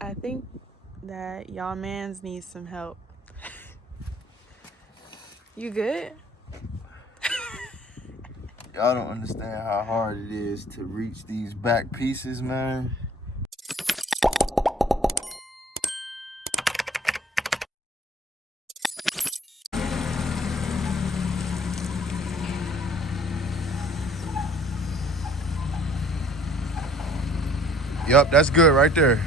I think that y'all mans need some help. You good? Y'all don't understand how hard it is to reach these back pieces, man. Yup, that's good right there.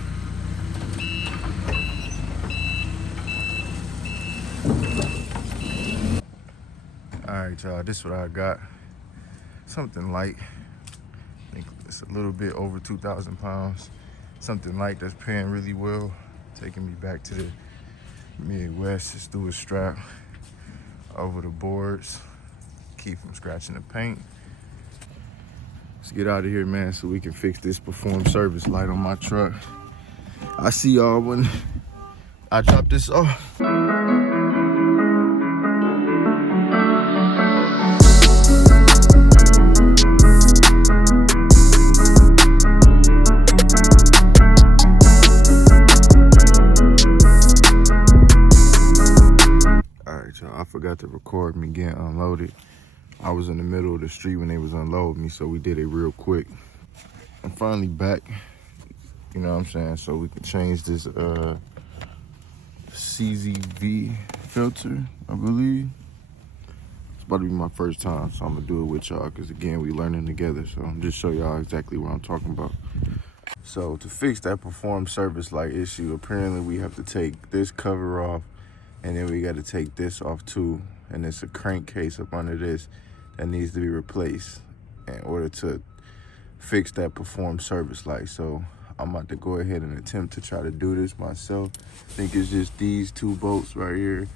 All right, y'all, this is what I got. Something light. I think it's a little bit over 2,000 pounds. Something light that's paying really well. Taking me back to the Midwest. Just do a strap over the boards. Keep from scratching the paint. Let's get out of here, man, so we can fix this perform service light on my truck. I see y'all when I drop this off. I forgot to record me getting unloaded. I was in the middle of the street when they was unloading me, so we did it real quick. I'm finally back, you know what I'm saying, so we can change this CCV filter, I believe. It's about to be my first time, so I'm gonna do it with y'all, because again, we learning together, so I'm just show y'all exactly what I'm talking about. So to fix that perform service light issue, apparently we have to take this cover off, and then we got to take this off too. And it's a crankcase up under this that needs to be replaced in order to fix that perform service light. So I'm about to go ahead and attempt to try to do this myself. I think it's just these two bolts right here,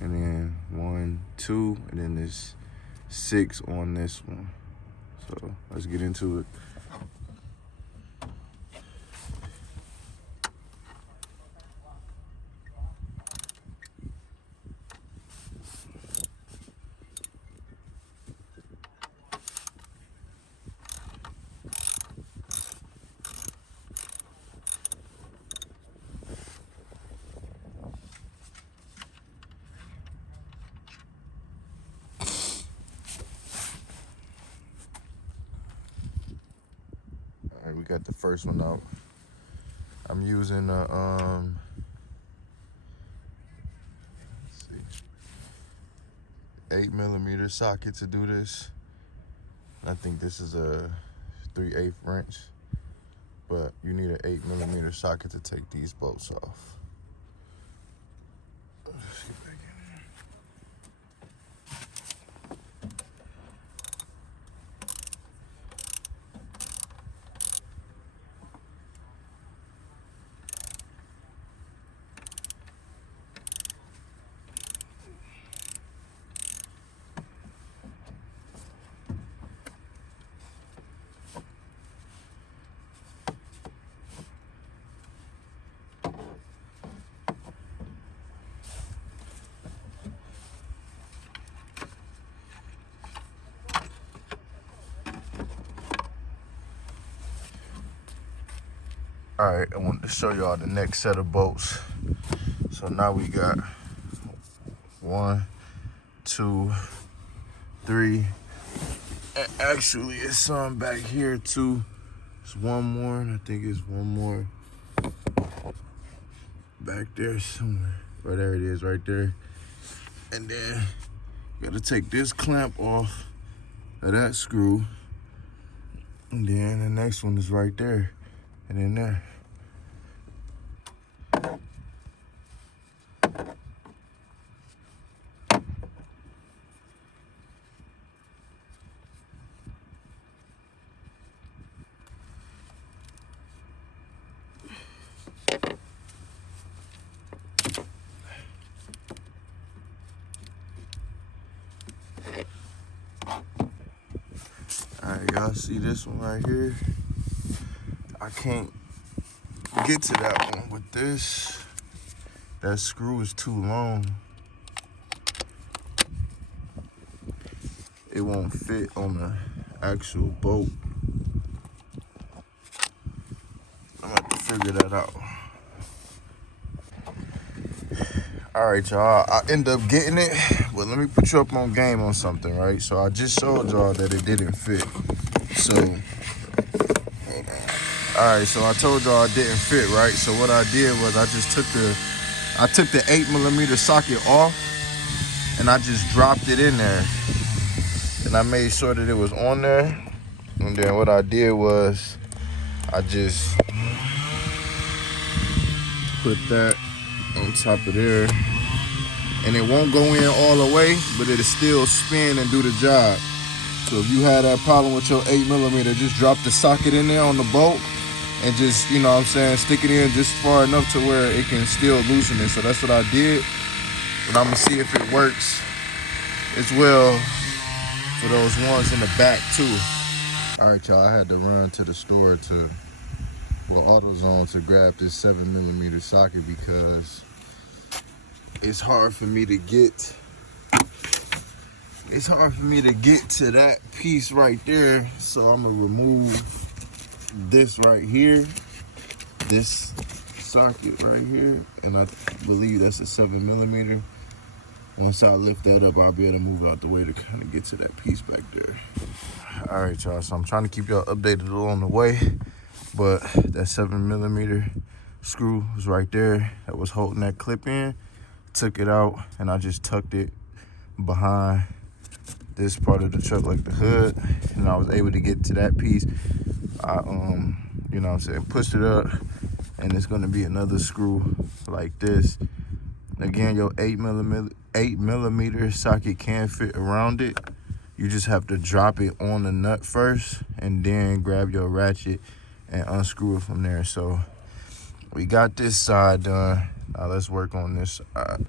and then 1, 2, and then there's 6 on this one. So let's get into it. All right, we got the first one out. I'm using a, let's see, 8mm socket to do this. I think this is a 3/8 wrench, but you need an 8mm socket to take these bolts off. Let's get back in there. All right, I wanted to show y'all the next set of bolts. So now we got 1, 2, 3. And actually, it's some back here too. It's one more, and I think it's one more back there somewhere. Oh, there it is, right there. And then you gotta take this clamp off of that screw. And then the next one is right there. And then there. All right, y'all see this one right here? I can't get to that one with this. That screw is too long. It won't fit on the actual bolt. I'm gonna have to figure that out. All right, y'all. I end up getting it, but let me put you up on game on something, right? So I just showed y'all that it didn't fit. So, all right. So I told y'all it didn't fit, right? So what I did was I took the 8mm socket off, and I just dropped it in there, and I made sure that it was on there. And then what I did was I just put that on top of there, and it won't go in all the way, but it'll still spin and do the job. So if you had that problem with your 8mm, just drop the socket in there on the bolt and just, you know what I'm saying, stick it in just far enough to where it can still loosen it. So that's what I did, and I'm gonna see if it works as well for those ones in the back too. All right, y'all, I had to run to the store to, AutoZone, to grab this 7mm socket because it's hard for me to get to that piece right there. So I'm gonna remove this right here, this socket right here, and I believe that's a 7mm. Once I lift that up, I'll be able to move out the way to kind of get to that piece back there. All right, y'all, so I'm trying to keep y'all updated along the way, but that 7mm screw was right there that was holding that clip in. Took it out, and I just tucked it behind this part of the truck, like the hood, and I was able to get to that piece. I you know what I'm saying, pushed it up, and it's gonna be another screw like this. Again, your 8mm socket can fit around it. You just have to drop it on the nut first, and then grab your ratchet and unscrew it from there. So we got this side done. Now let's work on this side.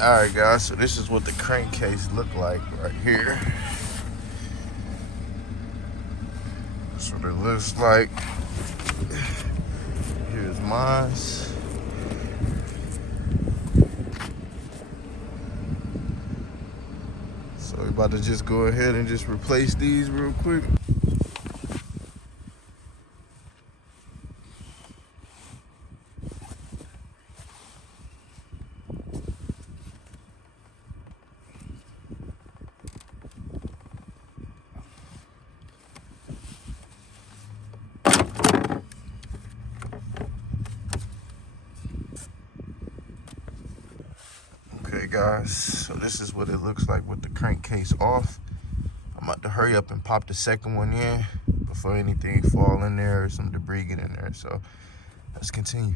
All right, guys, so this is what the crankcase look like right here. That's what it looks like. Here's mine. So we're about to just go ahead and just replace these real quick. Okay, guys, so this is what it looks like with the crankcase off. I'm about to hurry up and pop the second one in before anything fall in there or some debris get in there. So let's continue.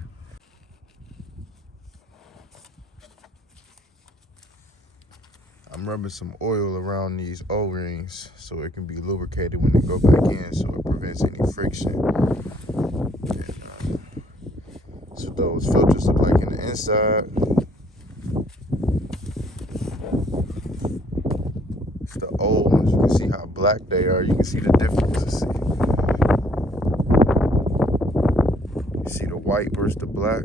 I'm rubbing some oil around these O-rings so it can be lubricated when they go back in, so it prevents any friction. And, so those filters look like in the inside. It's the old ones. You can see how black they are. You can see the difference. You see the white versus the black.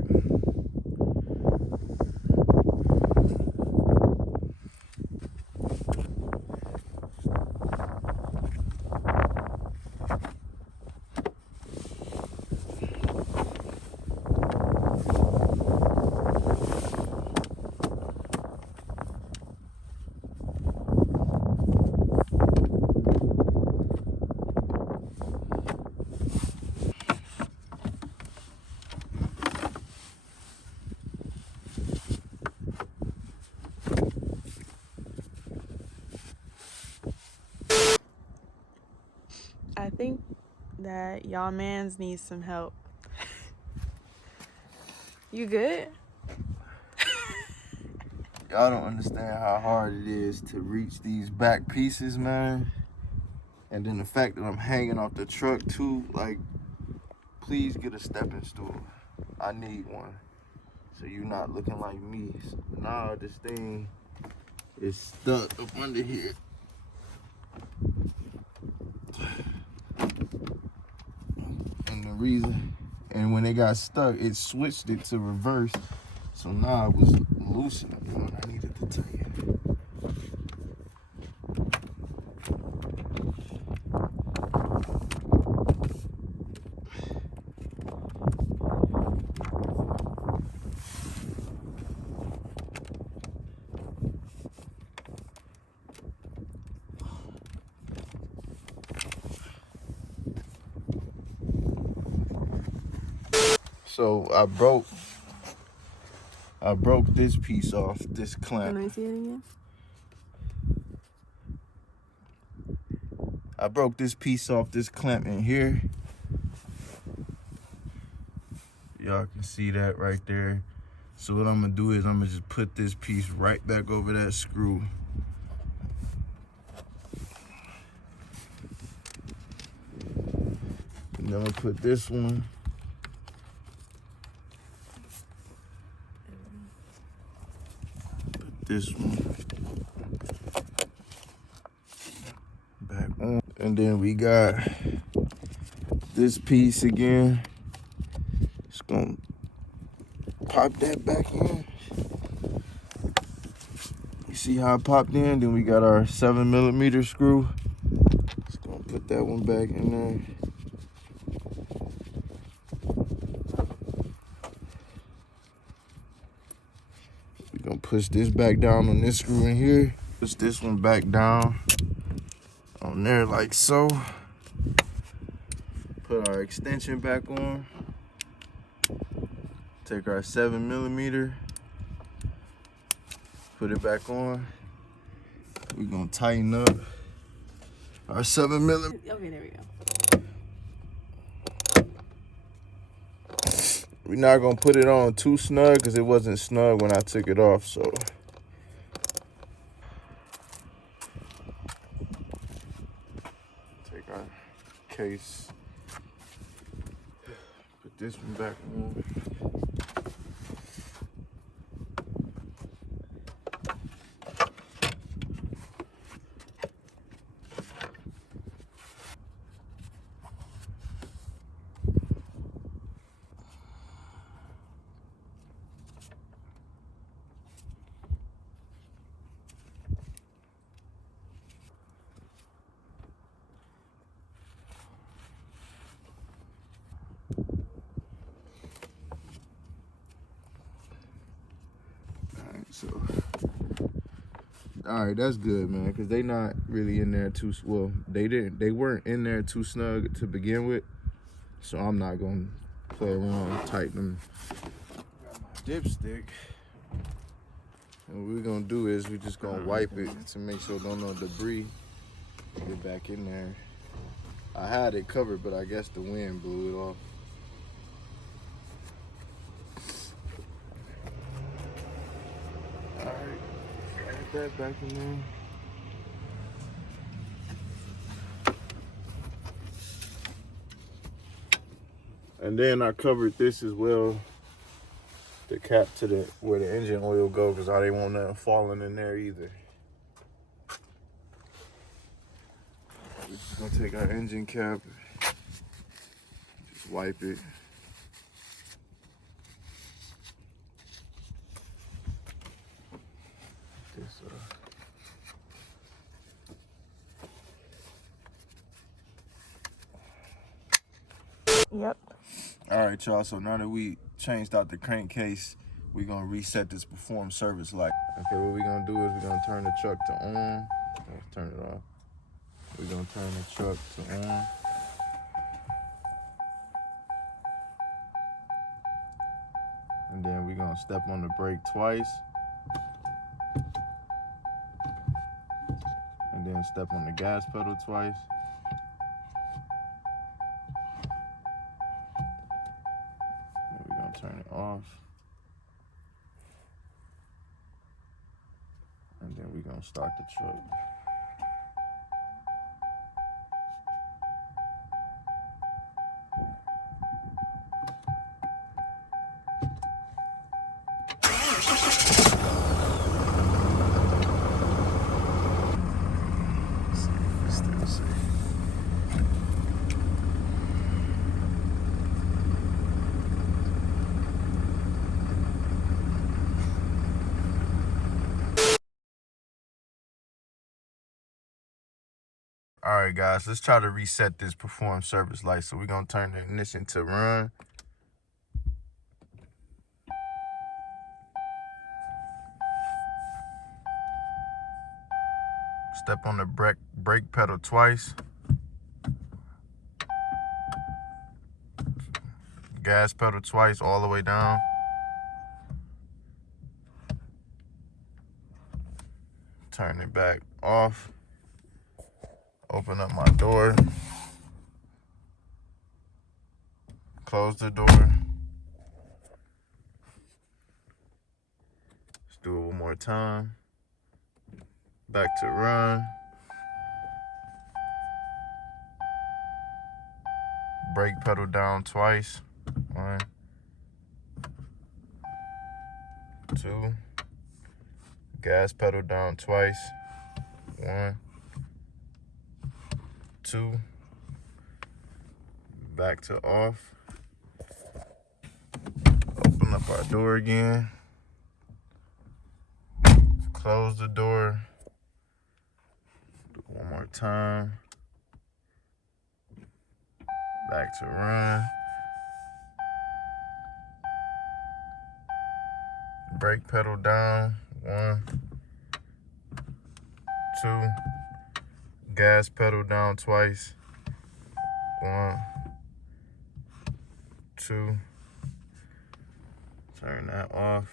think that y'all mans need some help. You good? Y'all don't understand how hard it is to reach these back pieces, man. And then the fact that I'm hanging off the truck too, like, please get a stepping stool. I need one. So you're not looking like me. So now this thing is stuck up under here. And the reason, and when it got stuck, it switched it to reverse. So now it was loosening when I needed to tighten. So I broke this piece off, this clamp. Can I see it again? I broke this piece off this clamp in here. Y'all can see that right there. So what I'm gonna do is I'm gonna just put this piece right back over that screw. And then I'm gonna put this one. Put this one back on. And then we got this piece again. Just gonna pop that back in. You see how it popped in? Then we got our 7mm screw. Just gonna put that one back in there. We're gonna push this back down on this screw in here. Push this one back down on there like so. Put our extension back on. Take our 7mm, put it back on. We're gonna tighten up our 7mm. Okay, there we go. We're not gonna put it on too snug because it wasn't snug when I took it off, so. Take our case, put this one back on. So, all right, that's good, man, because they not really in there too, well, they weren't in there too snug to begin with, so I'm not gonna play around and tighten them. Got my dipstick, and what we're gonna do is we're just gonna wipe it to make sure no debris get back in there. I had it covered, but I guess the wind blew it off. All right, slide that back in there. And then I covered this as well, the cap to where the engine oil go, because I didn't want nothing falling in there either. We're just gonna take our engine cap, just wipe it. Yep. All right, y'all, so now that we changed out the crankcase, we're gonna reset this perform service light. Okay, what we're gonna do is we're gonna turn the truck to on. Let's turn it off. We're gonna turn the truck to on. And then we're gonna step on the brake twice. And then step on the gas pedal twice. turn it off. And then we're gonna start the truck. Still safe. All right, guys, let's try to reset this perform service light. So we're gonna turn the ignition to run. Step on the brake pedal twice. Gas pedal twice all the way down. Turn it back off. Open up my door. Close the door. Let's do it one more time. Back to run. Brake pedal down twice. 1, 2. Gas pedal down twice. 1, 2. Back to off. Open up our door again. Close the door. Do it one more time. Back to run. Brake pedal down. 1, 2. Gas pedal down twice. 1, 2. Turn that off.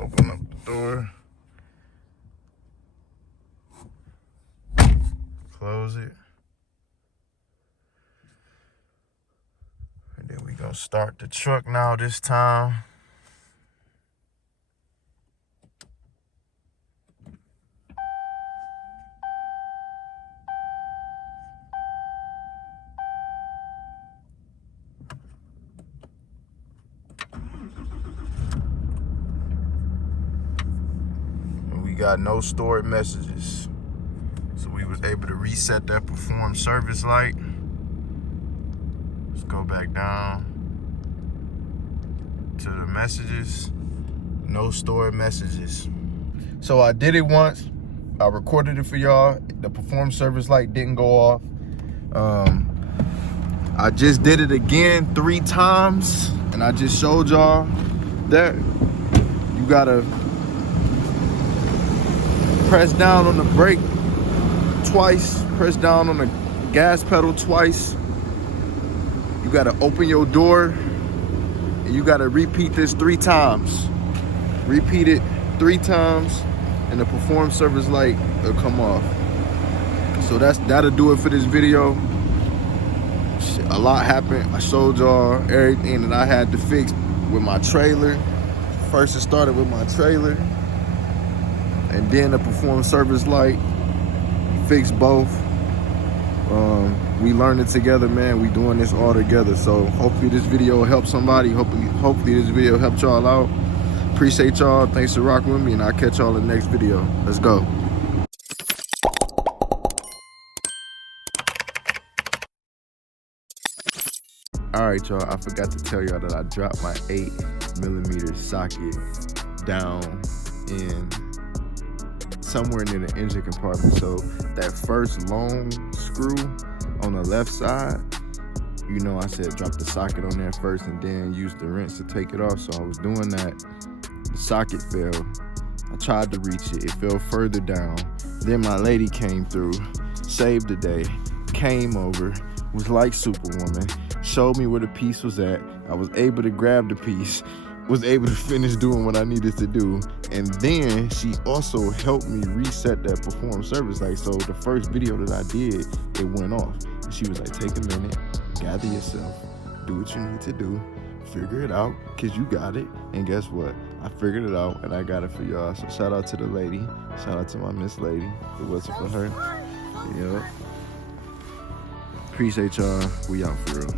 Open up the door. Close it. And then we gonna start the truck now this time. We got no stored messages. So we was able to reset that perform service light. Let's go back down to the messages. No stored messages. So I did it once. I recorded it for y'all. The perform service light didn't go off. I just did it again 3 times, and I just showed y'all that you gotta press down on the brake twice, press down on the gas pedal twice. You gotta open your door, and you gotta repeat this 3 times. Repeat it 3 times, and the perform service light will come off. So that'll do it for this video. A lot happened. I showed y'all everything that I had to fix with my trailer. First it started with my trailer, and then the perform service light. Fixed both. We learned it together, man. We doing this all together. So hopefully this video helped somebody. Hopefully this video helped y'all out. Appreciate y'all. Thanks for rocking with me, and I'll catch y'all in the next video. Let's go. All right, y'all. I forgot to tell y'all that I dropped my 8mm socket down in somewhere near the engine compartment. So that first long screw on the left side, you know, I said drop the socket on there first and then use the wrench to take it off. So I was doing that. The socket fell. I tried to reach it. It fell further down. Then my lady came through, saved the day, came over, was like Superwoman, showed me where the piece was at. I was able to grab the piece, was able to finish doing what I needed to do. And then she also helped me reset that perform service light. So the first video that I did, it went off. And she was like, take a minute, gather yourself, do do what you need to do. Figure it out, because you got it. And guess what? I figured it out, and I got it for y'all. So shout out to the lady. Shout out to my Miss Lady. If it wasn't for her. Yeah. Appreciate y'all. We out for real.